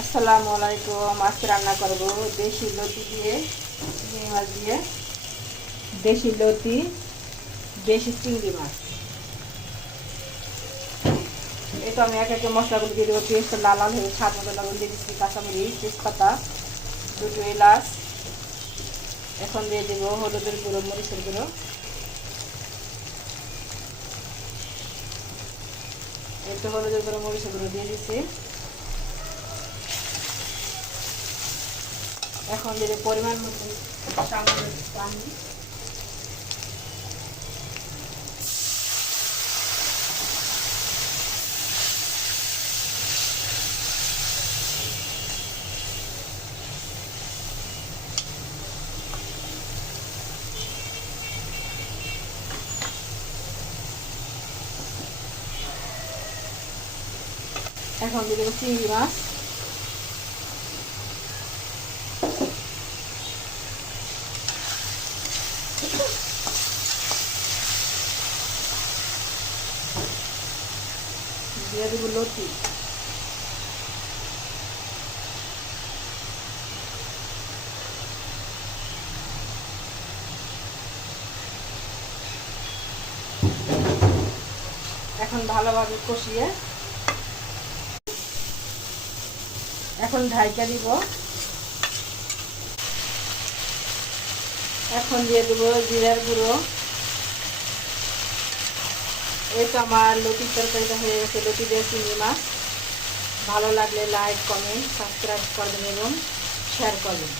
আসসালামু আলাইকুম। আজকে রান্না করব দেশি লতি দিয়ে, চিংড়ি মাছ দিয়ে। দেশি লতি, দেশি চিংড়ি মাছ। এই তো আমি এক একে মশলাগুলো দিয়ে দেবো। পেঁয়াজটা লাল লাল হয়ে স্বাদ মতো লবণ দিয়ে দিচ্ছি, কাঁচামরিচ, তেজপাতা, দুটো এলাচ। এখন দিয়ে দেবো হলুদের গুঁড়ো, মরিচের গুঁড়ো। একটু হলুদের গুঁড়ো, মরিচের গুঁড়ো দিয়ে দিচ্ছি। এখন দিয়ে পরিমাণ মতো পানি। এখন দিয়ে দেবো চিংড়ি মাছ। দিয়ে দেবো লতি। এখন ভালোভাবে কষিয়ে এখন ঢাইকা দিব। এখন দিয়ে দেবো জিরার গুঁড়ো। এই তো আমার লতির তরকারিটা হয়ে গেছে, লতি দিয়ে চিংড়ি মাছ। ভালো লাগলে লাইক, কমেন্ট, সাবস্ক্রাইব করবেন এবং শেয়ার করবেন।